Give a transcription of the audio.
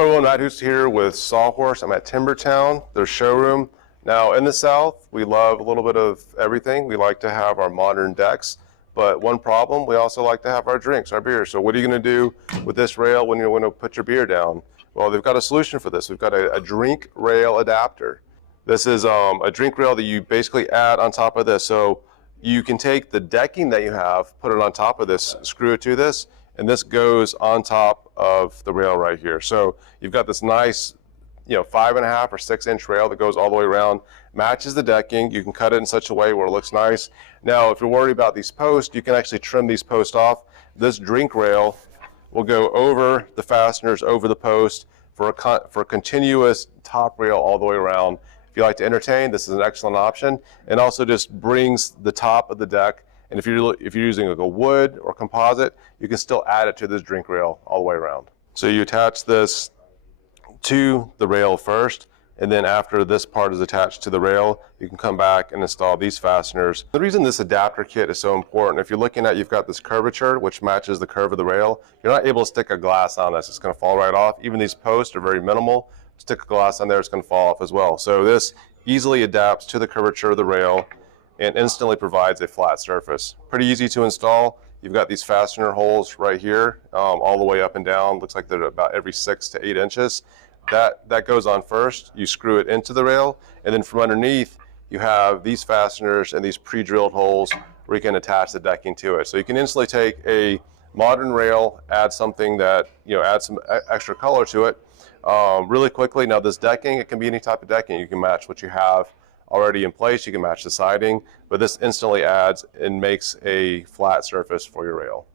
Hello everyone, Matt Hoos here with Sawhorse. I'm at Timbertown, their showroom. Now in the South, we love a little bit of everything. We like to have our modern decks, but one problem, we also like to have our drinks, our beer. So what are you going to do with this rail when you're going to put your beer down? Well, they've got a solution for this. We've got a drink rail adapter. This is a drink rail that you basically add on top of this. So you can take the decking that you have, put it on top of this, screw it to this, and this goes on top of the rail right here. So you've got this nice, 5.5 or 6 inch rail that goes all the way around, matches the decking. You can cut it in such a way where it looks nice. Now, if you're worried about these posts, you can actually trim these posts off. This drink rail will go over the fasteners, over the post for a continuous top rail all the way around. If you like to entertain, this is an excellent option, and also just brings the top of the deck. And if you're using like a wood or composite, you can still add it to this drink rail all the way around. So you attach this to the rail first, and then after this part is attached to the rail, you can come back and install these fasteners. The reason this adapter kit is so important, if you're looking at, you've got this curvature which matches the curve of the rail, you're not able to stick a glass on this. It's going to fall right off. Even these posts are very minimal. Stick a glass on there, it's going to fall off as well. So this easily adapts to the curvature of the rail and instantly provides a flat surface. Pretty easy to install. You've got these fastener holes right here, all the way up and down. Looks like they're about every 6 to 8 inches. That goes on first. You screw it into the rail, and then from underneath, you have these fasteners and these pre-drilled holes where you can attach the decking to it. So you can instantly take a modern rail, add something that, add some extra color to it really quickly. Now this decking, it can be any type of decking. You can match what you have already in place, you can match the siding, but this instantly adds and makes a flat surface for your rail.